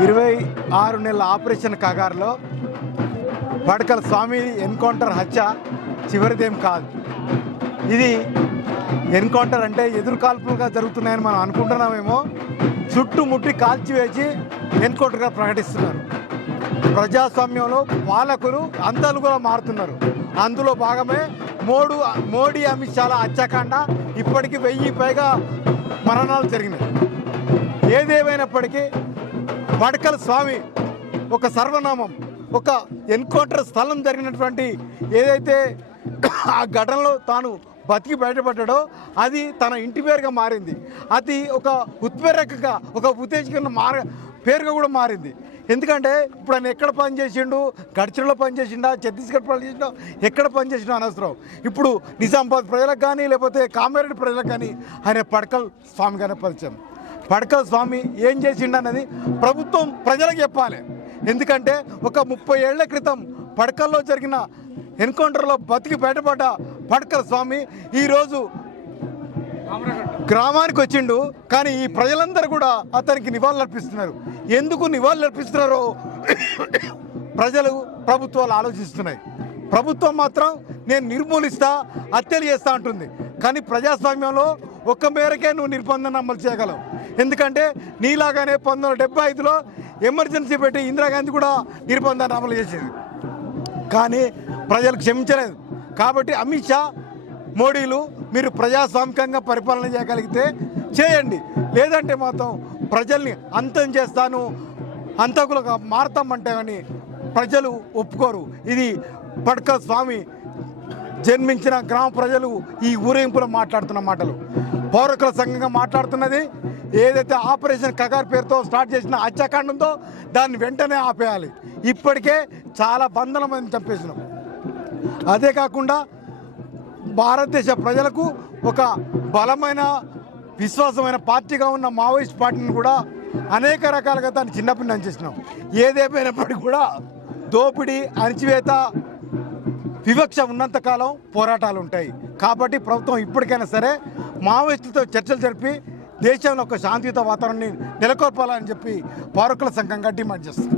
26 నెలల ఆపరేషన్ కగారులో పడకల స్వామి ఎన్కౌంటర్ హత్య చివరిదేం కాదు. ఇది ఎన్కౌంటర్ అంటే ఎదురు కాల్పులుగా జరుగుతున్నాయని మనం అనుకుంటున్నామేమో. చుట్టుముట్టి కాల్చివేసి ఎన్కౌంటర్గా ప్రకటిస్తున్నారు. ప్రజాస్వామ్యంలో పాలకులు అంతలు కూడా మారుతున్నారు. అందులో భాగమే మోడీ అమిత్ షాల హత్యాకాండ. ఇప్పటికీ 1000 పైగా మరణాలు జరిగినాయి. ఏదేమైనప్పటికీ పడకల స్వామి ఒక సర్వనామం, ఒక ఎన్కౌంటర్ స్థలం జరిగినటువంటి ఏదైతే ఆ ఘటనలో తాను బతికి బయటపడ్డాడో అది తన ఇంటి పేరుగా మారింది. అది ఒక ఉత్ప్రేరకంగా, ఒక ఉత్తేజకంగా పేరుగా కూడా మారింది. ఎందుకంటే ఇప్పుడు ఆయన ఎక్కడ పనిచేసిండు, గడ్చిరోలో పనిచేసిండా, ఛత్తీస్గఢ్ పనిచేసిండో, ఎక్కడ పనిచేసిండో అనవసరం. ఇప్పుడు నిజామాబాద్ ప్రజలకు కానీ లేకపోతే కామారెడ్డి ప్రజలకు కానీ ఆయన పడకల స్వామిగానే పరిచయం. పడకల స్వామి ఏం చేసిండు అన్నది ప్రభుత్వం ప్రజలకు చెప్పాలి. ఎందుకంటే ఒక 30 ఏళ్ల క్రితం పడకల్లో జరిగిన ఎన్కౌంటర్లో బతికి బయటపడ్డ పడకల స్వామి ఈరోజు గ్రామానికి వచ్చిండు. కానీ ఈ ప్రజలందరూ కూడా అతనికి నివాళులు అర్పిస్తున్నారు. ఎందుకు నివాళులు అర్పిస్తున్నారో ప్రజలు, ప్రభుత్వాలు ఆలోచిస్తున్నాయి. ప్రభుత్వం మాత్రం నేను నిర్మూలిస్తా, హత్యలు చేస్తా అంటుంది. కానీ ప్రజాస్వామ్యంలో ఒక్క మేరకే నువ్వు నిర్బంధన అమలు చేయగలవు. ఎందుకంటే నీలాగానే 1975లో ఎమర్జెన్సీ పెట్టి ఇందిరాగాంధీ కూడా నిర్బంధాన్ని అమలు చేసేది. కానీ ప్రజలు క్షమించలేదు. కాబట్టి అమిత్ షా, మోడీలు మీరు ప్రజాస్వామికంగా పరిపాలన చేయగలిగితే చేయండి, లేదంటే మాత్రం ప్రజల్ని అంతం చేస్తాను, అంతకులుగా మారతామంటే అని ప్రజలు ఒప్పుకోరు. ఇది పడకల స్వామి జన్మించిన గ్రామ ప్రజలు ఈ ఊరేగింపులో మాట్లాడుతున్న మాటలు. పౌరకుల సంఘంగా మాట్లాడుతున్నది ఏదైతే ఆపరేషన్ కగార్ పేరుతో స్టార్ట్ చేసిన హత్యాకాండ ఉందో దాన్ని వెంటనే ఆపేయాలి. ఇప్పటికే చాలా వందల మంది చంపేసినాం. అదే కాకుండా భారతదేశ ప్రజలకు ఒక బలమైన, విశ్వాసమైన పార్టీగా ఉన్న మావోయిస్ట్ పార్టీని కూడా అనేక రకాలుగా దాన్ని చిన్నపిన్నం చేసినాం. ఏదేమైనప్పటికీ కూడా దోపిడీ, అణచివేత, వివక్ష ఉన్నంతకాలం పోరాటాలు ఉంటాయి. కాబట్టి ప్రభుత్వం ఇప్పటికైనా సరే మావోయిస్టులతో చర్చలు జరిపి దేశంలో ఒక శాంతియుత వాతావరణాన్ని నెలకొల్పాలని చెప్పి పౌరకుల సంఘంగా డిమాండ్ చేస్తుంది.